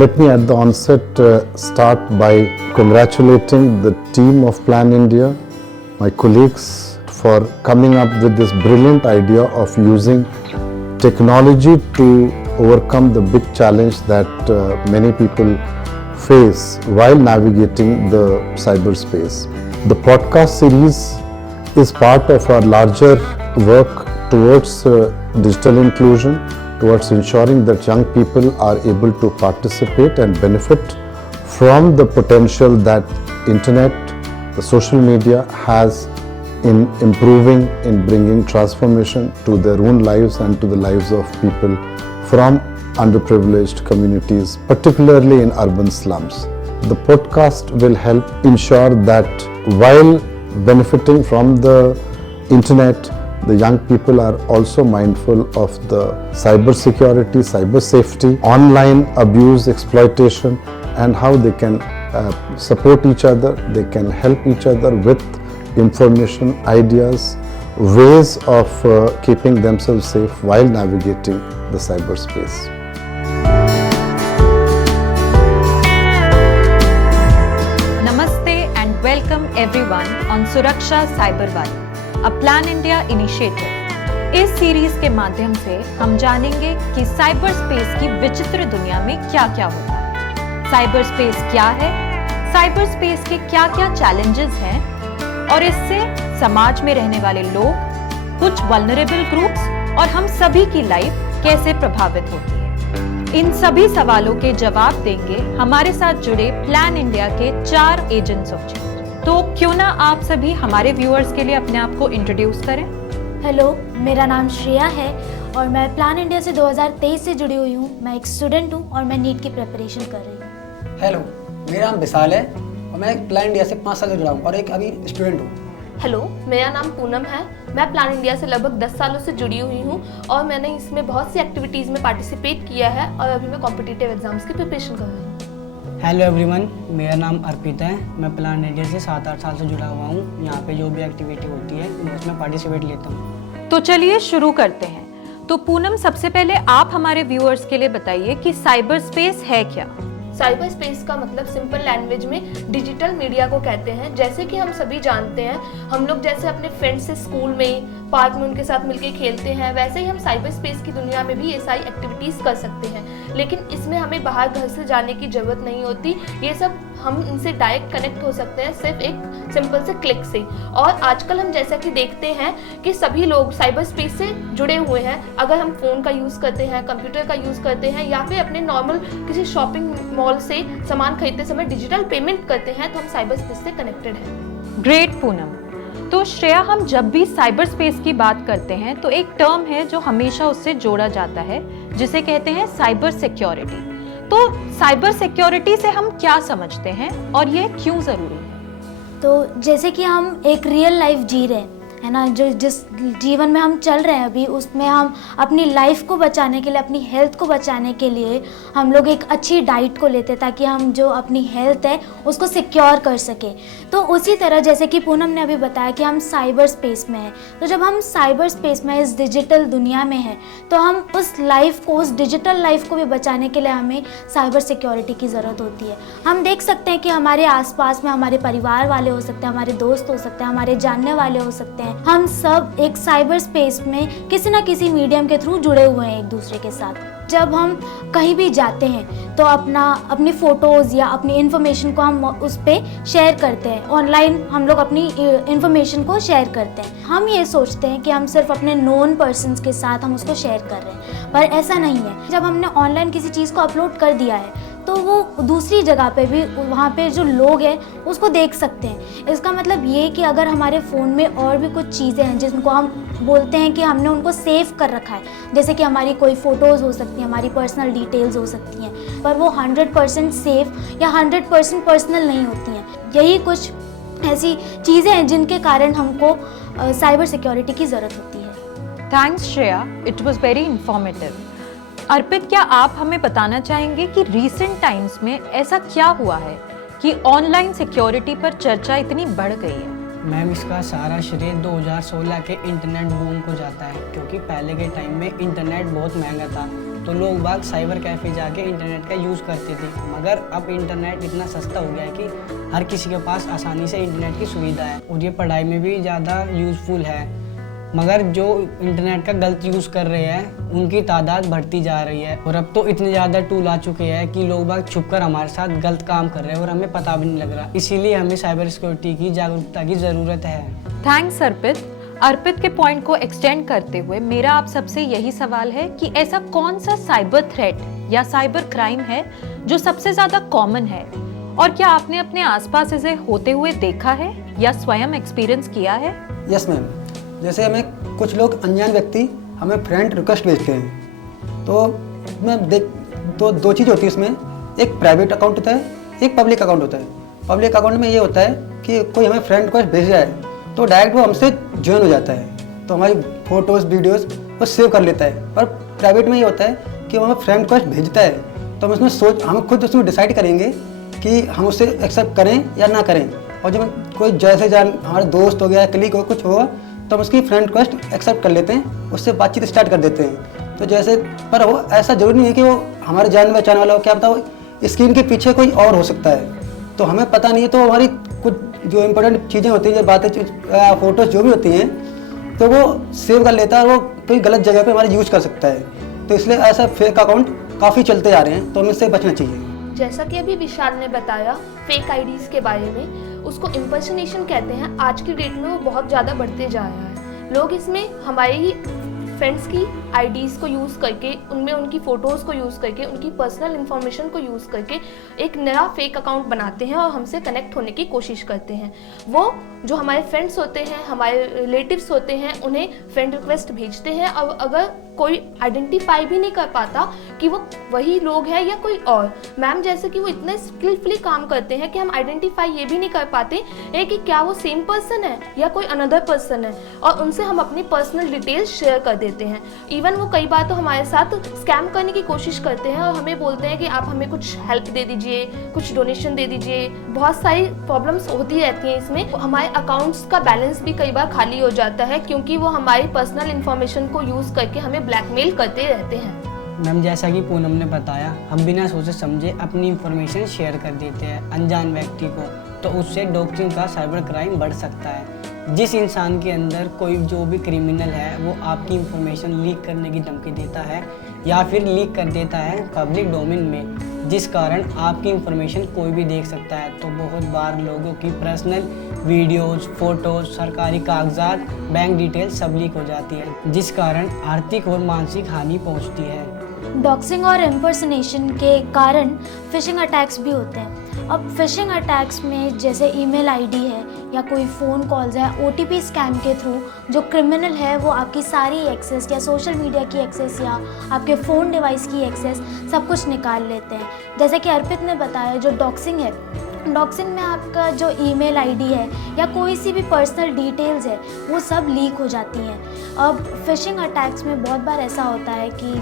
Let me at the onset start by congratulating the team of Plan India, my colleagues, for coming up with this brilliant idea of using technology to overcome the big challenge that many people face while navigating the cyberspace. The podcast series is part of our larger work towards digital inclusion, towards ensuring that young people are able to participate and benefit from the potential that internet, the social media has in improving, in bringing transformation to their own lives and to the lives of people from underprivileged communities, particularly in urban slums. The podcast will help ensure that while benefiting from the internet, the young people are also mindful of the cyber security, cyber safety, online abuse, exploitation, and how they can support each other, they can help each other with information, ideas, ways of keeping themselves safe while navigating the cyberspace. Namaste and welcome everyone on Suraksha Cyberwala, a Plan India initiative. इस series के माध्यम से हम जानेंगे कि cyber space की विचित्र दुनिया में क्या-क्या होता है, साइबर स्पेस क्या है, साइबर स्पेस के क्या-क्या चैलेंजेस हैं और इससे समाज में रहने वाले लोग, कुछ वल्नरेबल ग्रुप्स और हम सभी की लाइफ कैसे प्रभावित होती है। इन सभी सवालों के जवाब देंगे हमारे साथ जुड़े प्लान इंडिया के 4 एजेंट्स ऑफ चेंज। तो क्यों ना आप सभी हमारे व्यूअर्स के लिए अपने आप को इंट्रोड्यूस करें। हेलो, मेरा नाम श्रेया है और मैं प्लान इंडिया से 2023 से जुड़ी हुई हूँ। मैं एक स्टूडेंट हूँ और मैं नीट की प्रिपरेशन कर रही हूँ। हेलो, मेरा नाम विशाल है और मैं प्लान इंडिया से 5 साल से जुड़ा हूँ और एक अभी स्टूडेंट हूँ। हेलो, मेरा नाम पूनम है। मैं प्लान इंडिया से लगभग 10 सालों से जुड़ी हुई हूँ और मैंने इसमें बहुत सी एक्टिविटीज़ में पार्टिसिपेट किया है और अभी मैं कॉम्पिटिटिव एग्जाम्स की प्रिपरेशन कर रही हूँ। हेलो एवरीवन, मेरा नाम अर्पिता है। मैं प्लान इंडिया से 7-8 साल से जुड़ा हुआ हूँ। यहाँ पे जो भी एक्टिविटी होती है मैं उसमें पार्टिसिपेट लेता हूँ। तो चलिए शुरू करते हैं। तो पूनम, सबसे पहले आप हमारे व्यूअर्स के लिए बताइए कि साइबर स्पेस है क्या। साइबर स्पेस का मतलब सिंपल लैंग्वेज में डिजिटल मीडिया को कहते हैं। जैसे कि हम सभी जानते हैं, हम लोग जैसे अपने फ्रेंड्स से स्कूल में, पार्क में उनके साथ मिलके खेलते हैं, वैसे ही हम साइबर स्पेस की दुनिया में भी ये सारी एक्टिविटीज़ कर सकते हैं। लेकिन इसमें हमें बाहर घर से जाने की ज़रूरत नहीं होती। ये सब हम इनसे डायरेक्ट कनेक्ट हो सकते हैं सिर्फ एक सिंपल से क्लिक से। और आजकल हम जैसा कि देखते हैं कि सभी लोग साइबर स्पेस से जुड़े हुए हैं। अगर हम फ़ोन का यूज़ करते हैं, कंप्यूटर का यूज़ करते हैं या फिर अपने नॉर्मल किसी शॉपिंग मॉल से सामान खरीदते समय डिजिटल पेमेंट करते हैं, तो हम साइबर स्पेस से कनेक्टेड हैं। ग्रेट पूनम। तो श्रेया, हम जब भी साइबर स्पेस की बात करते हैं तो एक टर्म है जो हमेशा उससे जोड़ा जाता है, जिसे कहते हैं साइबर सिक्योरिटी। तो साइबर सिक्योरिटी से हम क्या समझते हैं और ये क्यों ज़रूरी है? तो जैसे कि हम एक रियल लाइफ जी रहे हैं, है ना, जो जिस जीवन में हम चल रहे हैं अभी, उसमें हम अपनी लाइफ को बचाने के लिए, अपनी हेल्थ को बचाने के लिए हम लोग एक अच्छी डाइट को लेते हैं ताकि हम जो अपनी हेल्थ है उसको सिक्योर कर सके। तो उसी तरह जैसे कि पूनम ने अभी बताया कि हम साइबर स्पेस में हैं, तो जब हम साइबर स्पेस में इस डिजिटल दुनिया में हैं तो हम उस लाइफ को, उस डिजिटल लाइफ को भी बचाने के लिए हमें साइबर सिक्योरिटी की ज़रूरत होती है। हम देख सकते हैं कि हमारे आसपास में हमारे परिवार वाले हो सकते हैं, हमारे दोस्त हो सकते हैं, हमारे जानने वाले हो सकते हैं। हम सब एक साइबर स्पेस में किसी ना किसी मीडियम के थ्रू जुड़े हुए हैं एक दूसरे के साथ। जब हम कहीं भी जाते हैं तो अपनी फ़ोटोज़ या अपनी इन्फॉर्मेशन को हम उस पर शेयर करते हैं। ऑनलाइन हम लोग अपनी इन्फॉर्मेशन को शेयर करते हैं। हम ये सोचते हैं कि हम सिर्फ अपने नोन पर्सन्स के साथ हम उसको शेयर कर रहे हैं, पर ऐसा नहीं है। जब हमने ऑनलाइन किसी चीज़ को अपलोड कर दिया है तो वो दूसरी जगह पे भी, वहाँ पे जो लोग हैं उसको देख सकते हैं। इसका मतलब ये कि अगर हमारे फ़ोन में और भी कुछ चीज़ें हैं जिनको हम बोलते हैं कि हमने उनको सेव कर रखा है, जैसे कि हमारी कोई फ़ोटोज़ हो सकती हैं, हमारी पर्सनल डिटेल्स हो सकती हैं, पर वो 100% सेफ या 100% पर्सनल नहीं होती हैं। यही कुछ ऐसी चीज़ें हैं जिनके कारण हमको साइबर सिक्योरिटी की ज़रूरत होती है। Thanks Shreya, it was very informative. Arpit, क्या आप हमें बताना चाहेंगे कि रीसेंट टाइम्स में ऐसा क्या हुआ है कि ऑनलाइन सिक्योरिटी पर चर्चा इतनी बढ़ गई है? मैम, इसका सारा श्रेय 2016 के इंटरनेट बूम को जाता है, क्योंकि पहले के टाइम में इंटरनेट बहुत महंगा था तो लोग बाग साइबर कैफ़े जाके इंटरनेट का यूज़ करते थे, मगर अब इंटरनेट इतना सस्ता हो गया है कि हर किसी के पास आसानी से इंटरनेट की सुविधा है और ये पढ़ाई में भी ज़्यादा यूज़फुल है। मगर जो इंटरनेट का गलत यूज़ कर रहे हैं उनकी तादाद बढ़ती जा रही है और अब तो इतने ज़्यादा टूल आ चुके हैं कि लोग बाग छुपकर हमारे साथ गलत काम कर रहे हैं और हमें पता भी नहीं लग रहा। इसीलिए हमें साइबर सिक्योरिटी की जागरूकता की ज़रूरत है। थैंक्स अर्पित। अर्पित के पॉइंट को एक्सटेंड करते हुए मेरा आप सबसे यही सवाल है कि ऐसा कौन सा साइबर थ्रेट या साइबर क्राइम है जो सबसे ज्यादा कॉमन है, और क्या आपने अपने आसपास इसे होते हुए देखा है या स्वयं एक्सपीरियंस किया है? यस मैम, जैसे हमें कुछ लोग अनजान व्यक्ति हमें फ्रेंड रिक्वेस्ट भेजते हैं, तो दो चीज़ होती है इसमें, एक प्राइवेट अकाउंट होता है, एक पब्लिक अकाउंट होता है। पब्लिक अकाउंट में ये होता है कि कोई हमें फ्रेंड रिक्वेस्ट भेज रहा है तो डायरेक्ट वो हमसे ज्वाइन हो जाता है, तो हमारी फ़ोटोज़ वीडियोज़ वो सेव कर लेता है। पर प्राइवेट में ये होता है कि वो हमें फ्रेंड रिक्वेस्ट भेजता है तो हम हम खुद उसमें डिसाइड करेंगे कि हम उसे एक्सेप्ट करें या ना करें। और जब कोई जैसे हमारे दोस्त हो गया, क्लिक हो, कुछ होगा तो हम उसकी फ्रेंड रिक्वेस्ट एक्सेप्ट कर लेते हैं, उससे बातचीत स्टार्ट कर देते हैं। तो जैसे पर वो ऐसा जरूरी नहीं है कि वो हमारे जान पहचान वाला हो, क्या पता वो स्क्रीन के पीछे कोई और हो सकता है, तो हमें पता नहीं है। तो हमारी कुछ जो इम्पोर्टेंट चीज़ें होती हैं, जो बातें, फ़ोटोज़ जो भी होती हैं, तो वो सेव कर लेता है और वो कोई गलत जगह पे हमारा यूज़ कर सकता है। तो इसलिए ऐसा फेक अकाउंट काफ़ी चलते जा रहे हैं, तो हमें इससे बचना चाहिए। जैसा कि अभी विशाल ने बताया फेक आईडीज़ के बारे में, उसको इम्पर्सनेशन कहते हैं। आज की डेट में वो बहुत ज़्यादा बढ़ते जा रहा है। लोग इसमें हमारे ही फ्रेंड्स की आईडीज़ को यूज़ करके, उनमें उनकी फ़ोटोज़ को यूज़ करके, उनकी पर्सनल इन्फॉर्मेशन को यूज़ करके एक नया फेक अकाउंट बनाते हैं और हमसे कनेक्ट होने की कोशिश करते हैं। वो जो हमारे फ्रेंड्स होते हैं, हमारे रिलेटिव्स होते हैं, उन्हें फ्रेंड रिक्वेस्ट भेजते हैं। अब अगर कोई आइडेंटिफाई भी नहीं कर पाता कि वो वही लोग हैं या कोई और, मैम जैसे कि वो इतने स्किलफुली काम करते हैं कि हम आइडेंटिफाई ये भी नहीं कर पाते है कि क्या वो सेम पर्सन है या कोई अनदर पर्सन है, और उनसे हम अपनी पर्सनल डिटेल्स शेयर कर देते हैं। इवन वो कई बार तो हमारे साथ स्कैम करने की कोशिश करते हैं और हमें बोलते हैं कि आप हमें कुछ हेल्प दे दीजिए, कुछ डोनेशन दे दीजिए। बहुत सारी प्रॉब्लम्स होती रहती हैं इसमें। हमारे अकाउंट्स का बैलेंस भी कई बार खाली हो जाता है क्योंकि वो हमारी पर्सनल इन्फॉर्मेशन को यूज़ करके हमें ब्लैकमेल करते रहते हैं। मैम जैसा कि पूनम ने बताया, हम बिना सोचे समझे अपनी इंफॉर्मेशन शेयर कर देते हैं अनजान व्यक्ति को, तो उससे डॉक्टरिंग का साइबर क्राइम बढ़ सकता है। जिस इंसान के अंदर कोई जो भी क्रिमिनल है वो आपकी इंफॉर्मेशन लीक करने की धमकी देता है या फिर लीक कर देता है पब्लिक डोमेन में, जिस कारण आपकी इंफॉर्मेशन कोई भी देख सकता है, तो बहुत बार लोगों की पर्सनल वीडियोज़, फोटोज़, सरकारी कागजात, बैंक डिटेल सब लीक हो जाती है, जिस कारण आर्थिक और मानसिक हानि पहुंचती है। डॉक्सिंग और इम्पर्सनेशन के कारण फिशिंग अटैक्स भी होते हैं। अब फिशिंग अटैक्स में जैसे ईमेल आईडी है या कोई फ़ोन कॉल्स है, ओटीपी स्कैम के थ्रू जो क्रिमिनल है वो आपकी सारी एक्सेस या सोशल मीडिया की एक्सेस या आपके फ़ोन डिवाइस की एक्सेस सब कुछ निकाल लेते हैं। जैसे कि अर्पित ने बताया, जो डॉक्सिंग है, डॉक्सिंग में आपका जो ईमेल आईडी है या कोई सी भी पर्सनल डिटेल्स है वो सब लीक हो जाती हैं। अब फिशिंग अटैक्स में बहुत बार ऐसा होता है कि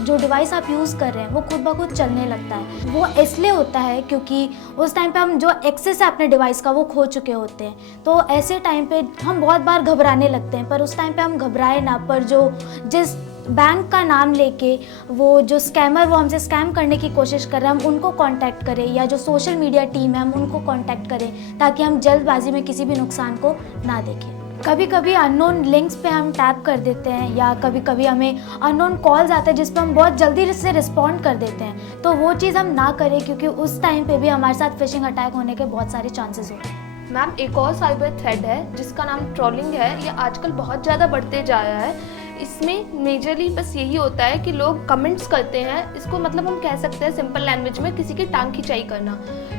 जो डिवाइस आप यूज़ कर रहे हैं वो खुद ब खुद चलने लगता है। वो इसलिए होता है क्योंकि उस टाइम पे हम जो एक्सेस है अपने डिवाइस का वो खो चुके होते हैं। तो ऐसे टाइम पे हम बहुत बार घबराने लगते हैं, पर उस टाइम पे हम घबराए ना, पर जिस बैंक का नाम लेके वो जो स्कैमर वो हमसे स्कैम करने की कोशिश कर रहे हैं, हम उनको कांटेक्ट करें, या जो सोशल मीडिया टीम है हम उनको कांटेक्ट करें ताकि हम जल्दबाजी में किसी भी नुकसान को ना देखें। कभी कभी अननोन लिंक्स पे हम टैप कर देते हैं या कभी कभी हमें अननोन कॉल्स आते हैं जिस पर हम बहुत जल्दी से रिस्पॉन्ड कर देते हैं, तो वो चीज़ हम ना करें क्योंकि उस टाइम पे भी हमारे साथ फिशिंग अटैक होने के बहुत सारे चांसेस होते हैं। मैम एक और साइबर थ्रेट है जिसका नाम ट्रोलिंग है। ये आजकल बहुत ज़्यादा बढ़ते जा रहा है। इसमें मेजरली बस यही होता है कि लोग कमेंट्स करते हैं। इसको मतलब हम कह सकते हैं सिंपल लैंग्वेज में किसी की टांग खिंचाई करना।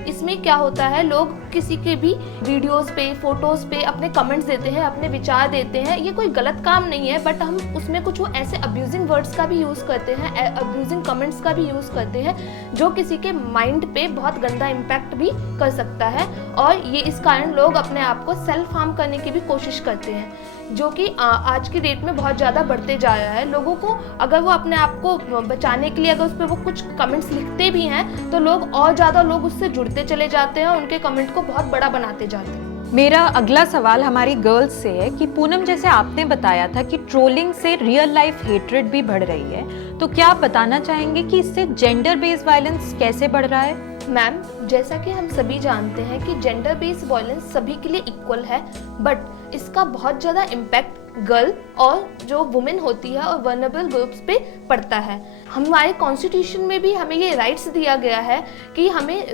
इसमें क्या होता है, लोग किसी के भी वीडियोस पे, फोटोज़ पे अपने कमेंट्स देते हैं, अपने विचार देते हैं। ये कोई गलत काम नहीं है, बट हम उसमें कुछ वो ऐसे अब्यूजिंग वर्ड्स का भी यूज़ करते हैं, अब्यूजिंग कमेंट्स का भी यूज़ करते हैं जो किसी के माइंड पे बहुत गंदा इम्पैक्ट भी कर सकता है। और ये इस कारण लोग अपने आप को सेल्फ हार्म करने की भी कोशिश करते हैं, जो कि आज की डेट में बहुत ज़्यादा बढ़ते जा रहा है। लोगों को अगर वो अपने आप को बचाने के लिए अगर उस पर वो कुछ कमेंट्स लिखते भी हैं तो लोग और ज़्यादा लोग उससे जुड़ते चले जाते हैं और उनके कमेंट को बहुत बड़ा बनाते जाते हैं। मेरा अगला सवाल हमारी गर्ल्स से है कि पूनम, जैसे आपने बताया था कि ट्रोलिंग से रियल लाइफ हेट्रेड भी बढ़ रही है, तो क्या आप बताना चाहेंगे कि इससे जेंडर बेस्ड वायलेंस कैसे बढ़ रहा है? मैम, जैसा कि हम सभी जानते हैं कि जेंडर बेस्ड वायलेंस सभी के लिए इक्वल है, बट इसका बहुत ज़्यादा इम्पैक्ट गर्ल और जो वुमेन होती है और वल्नरेबल ग्रुप्स पे पड़ता है। हमारे कॉन्स्टिट्यूशन में भी हमें ये राइट्स दिया गया है कि हमें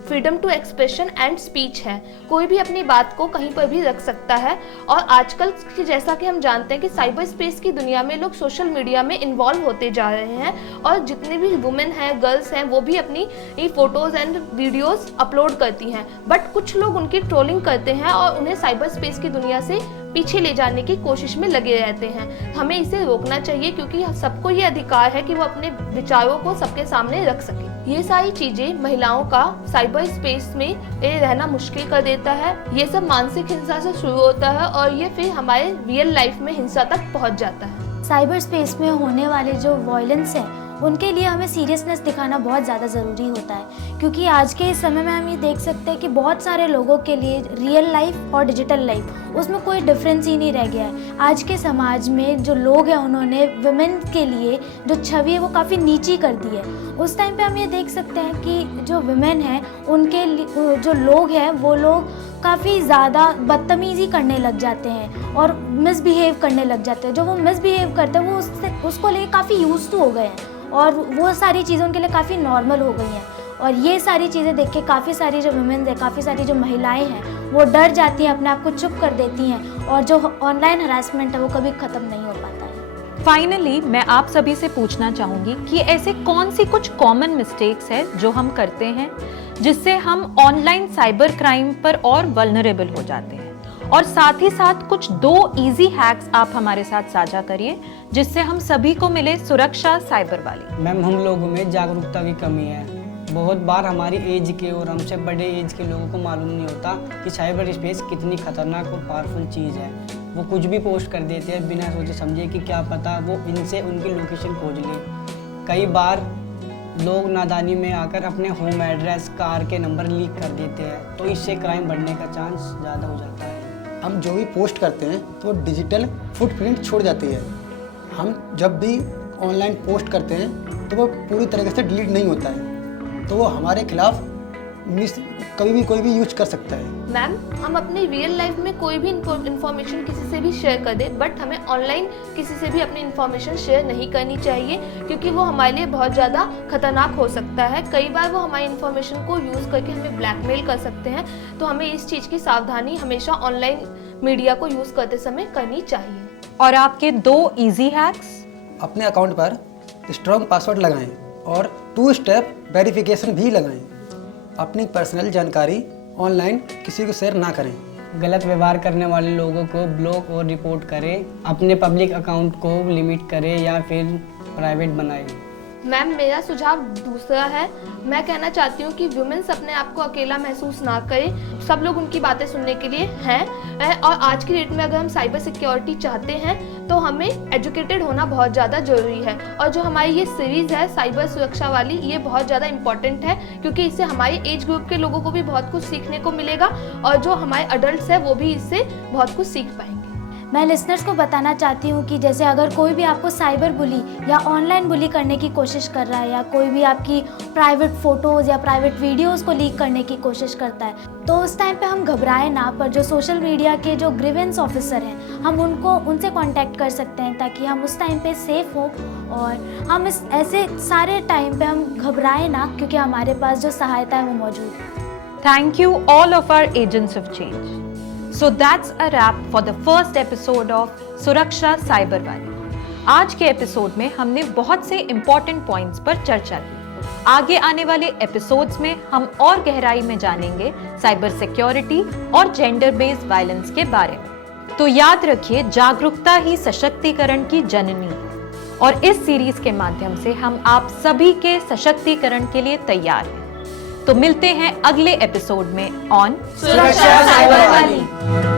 freedom to expression and speech है, कोई भी अपनी बात को कहीं पर भी रख सकता है। और आजकल की जैसा कि हम जानते हैं कि साइबर स्पेस की दुनिया में लोग सोशल मीडिया में इन्वॉल्व होते जा रहे हैं और जितने भी वुमेन हैं, गर्ल्स हैं, वो भी अपनी फ़ोटोज़ एंड वीडियोज़ अपलोड करती हैं, बट कुछ लोग उनकी ट्रोलिंग करते हैं और उन्हें साइबर स्पेस की दुनिया से पीछे ले जाने की कोशिश में लगे रहते हैं। हमें इसे रोकना चाहिए क्योंकि सबको ये अधिकार है कि वो अपने विचारों को सबके सामने रख सके। ये सारी चीज़ें महिलाओं का साइबर स्पेस में रहना मुश्किल कर देता है। ये सब मानसिक हिंसा से शुरू होता है और ये फिर हमारे रियल लाइफ में हिंसा तक पहुंच जाता है। साइबर स्पेस में होने वाले जो वायलेंस हैं उनके लिए हमें सीरियसनेस दिखाना बहुत ज़्यादा ज़रूरी होता है, क्योंकि आज के इस समय में हम ये देख सकते हैं कि बहुत सारे लोगों के लिए रियल लाइफ और डिजिटल लाइफ उसमें कोई डिफरेंस ही नहीं रह गया है। आज के समाज में जो लोग हैं उन्होंने वुमेन के लिए जो छवि है वो काफ़ी नीची कर दी है। उस टाइम पे हम ये देख सकते हैं कि जो वुमेन हैं उनके जो लोग हैं वो लोग काफ़ी ज़्यादा बदतमीज़ी करने लग जाते हैं और मिसबिहेव करने लग जाते हैं। जो वो मिसबिहेव करते हैं वो उसको लेके काफ़ी यूज्ड टू हो गए हैं और वो सारी चीज़ें उनके लिए काफ़ी नॉर्मल हो गई हैं। और ये सारी चीज़ें देख के काफ़ी सारी जो वुमेन है, काफ़ी सारी जो महिलाएं हैं वो डर जाती हैं, अपने आप को चुप कर देती हैं और जो ऑनलाइन हरासमेंट है वो कभी ख़त्म नहीं हो पाता है। फाइनली मैं आप सभी से पूछना चाहूँगी कि ऐसे कौन सी कुछ कॉमन मिस्टेक्स है जो हम करते हैं जिससे हम ऑनलाइन साइबर क्राइम पर और वल्नरेबल हो जाते हैं, और साथ ही साथ कुछ 2 इजी हैक्स आप हमारे साथ साझा करिए जिससे हम सभी को मिले सुरक्षा साइबर वाली। मैम, हम लोगों में जागरूकता की कमी है। बहुत बार हमारी एज के और हमसे बड़े एज के लोगों को मालूम नहीं होता कि साइबर स्पेस कितनी खतरनाक और पावरफुल चीज़ है। वो कुछ भी पोस्ट कर देते हैं बिना सोचे समझे कि क्या पता वो इनसे उनकी लोकेशन खोज ले। कई बार लोग नादानी में आकर अपने होम एड्रेस, कार के नंबर लीक कर देते हैं, तो इससे क्राइम बढ़ने का चांस ज़्यादा हो जाता है। हम जो भी पोस्ट करते हैं तो डिजिटल फुटप्रिंट छोड़ जाती है। हम जब भी ऑनलाइन पोस्ट करते हैं तो वो पूरी तरीके से डिलीट नहीं होता है, तो वो हमारे खिलाफ कभी भी कोई भी यूज कर सकता है। मैम, हम अपनी रियल लाइफ में कोई भी इंफॉर्मेशन किसी से भी शेयर कर दे, बट हमें ऑनलाइन किसी से भी अपनी इंफॉर्मेशन शेयर नहीं करनी चाहिए क्योंकि वो हमारे लिए बहुत ज़्यादा खतरनाक हो सकता है। कई बार वो हमारी इंफॉर्मेशन को यूज़ करके हमें ब्लैकमेल कर सकते हैं, तो हमें इस चीज़ की सावधानी हमेशा ऑनलाइन मीडिया को यूज़ करते समय करनी चाहिए। और आपके 2 इजी हैक्स? अपने अकाउंट पर स्ट्रॉन्ग पासवर्ड लगाएं और 2 स्टेप वेरिफिकेशन भी लगाएं। अपनी पर्सनल जानकारी ऑनलाइन किसी को शेयर ना करें। गलत व्यवहार करने वाले लोगों को ब्लॉक और रिपोर्ट करें। अपने पब्लिक अकाउंट को लिमिट करें या फिर प्राइवेट बनाएं। मैम, मेरा सुझाव दूसरा है। मैं कहना चाहती हूँ कि वुमेन्स अपने आप को अकेला महसूस ना करें, सब लोग उनकी बातें सुनने के लिए हैं और आज की डेट में अगर हम साइबर सिक्योरिटी चाहते हैं तो हमें एजुकेटेड होना बहुत ज़्यादा ज़रूरी है। और जो हमारी ये सीरीज़ है साइबर सुरक्षा वाली, ये बहुत ज़्यादा इम्पॉर्टेंट है क्योंकि इससे हमारे एज ग्रुप के लोगों को भी बहुत कुछ सीखने को मिलेगा और जो हमारे अडल्ट है वो भी इससे बहुत कुछ सीख पाएंगे। मैं लिसनर्स को बताना चाहती हूँ कि जैसे अगर कोई भी आपको साइबर बुली या ऑनलाइन बुली करने की कोशिश कर रहा है या कोई भी आपकी प्राइवेट फ़ोटोज़ या प्राइवेट वीडियोज़ को लीक करने की कोशिश करता है, तो उस टाइम पे हम घबराएं ना, पर जो सोशल मीडिया के जो ग्रीवेंस ऑफिसर हैं हम उनसे कांटेक्ट कर सकते हैं ताकि हम उस टाइम पे सेफ़ हो और हम इस ऐसे सारे टाइम पे हम घबराएं ना, क्योंकि हमारे पास जो सहायता है वो मौजूद है। Thank you all of our agents of change. So that's a wrap for the first episode of सुरक्षा साइबर वाली। आज के एपिसोड में हमने बहुत से इम्पोर्टेंट पॉइंट्स पर चर्चा की। आगे आने वाले एपिसोड्स में हम और गहराई में जानेंगे साइबर सिक्योरिटी और जेंडर बेस्ड वायलेंस के बारे में। तो याद रखिए, जागरूकता ही सशक्तिकरण की जननी है और इस सीरीज के माध्यम से हम आप सभी के सशक्तिकरण के लिए तैयार हैं। तो मिलते हैं अगले एपिसोड में ऑन सुरक्षा साइबर वाली।